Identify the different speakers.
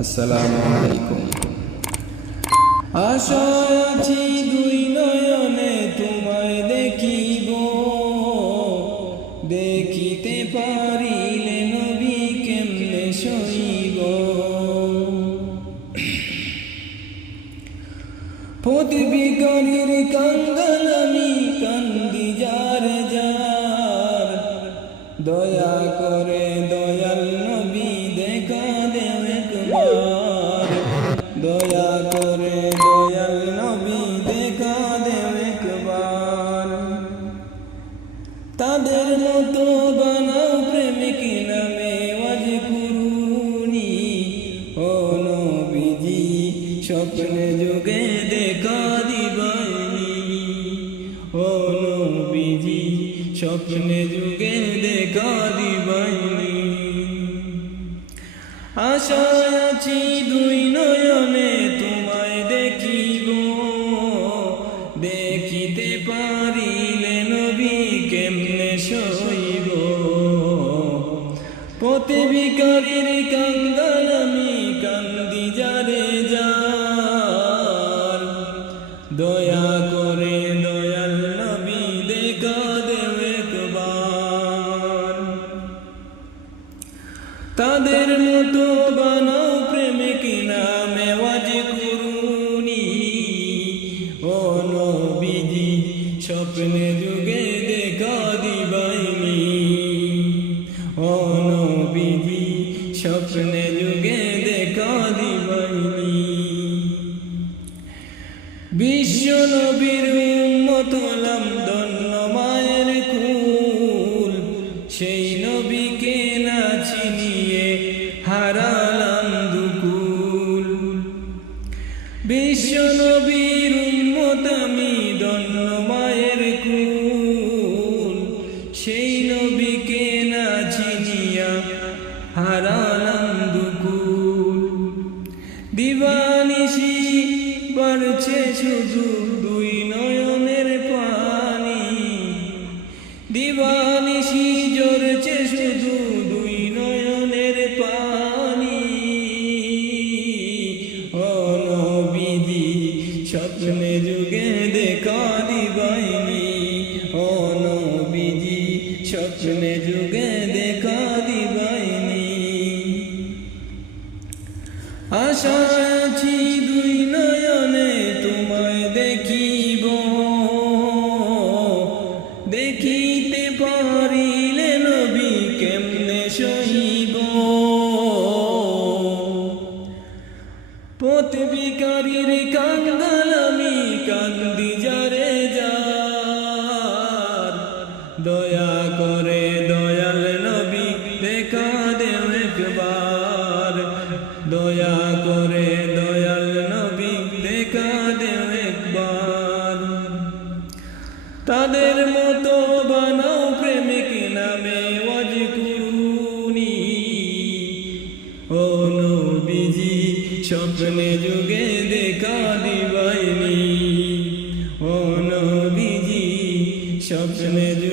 Speaker 1: আসসালামু আলাইকুম।
Speaker 2: আশা আছি দুই নয়নে তোমায় দেখিব। দেখিতে পারিলে নবী কেমনে সইব পদবিকারীর কাঙ্গাল আমি স্বপ্নে যুগে দেখা দিবাইনি আশা আছি দুই নয়নে তোমায় দেখিব। দেখিতে পারিলে নবী কেমনে সইব? পথে তাদের মতো বানাও প্রেমিক নামে ওয়াজ করুনি। ও নবীজি, স্বপ্নে যুগে দেখা দিবাইনি। ও নবীজি, স্বপ্নে যুগে দেখা দিবাইনি। বিশ্ব নবীর বিশ্ব নবীর উম্মত আমি ধন্য মায়ের কুল। সেই নবীকে না চিনিয়া হারালাম দুকুল। দিবানিশি নয়নে তোমায় দেখিব। দেখিতে পারিলে নবী কেমনে আমি দয়া করে দয়াল নবী দেখা তাদের মতো বানাও প্রেমিক নামে অজকুনি ও নবীজি, স্বপ্নে যুগে দেখা দিবাইনি। ও নবীজি, স্বপ্নে যুগে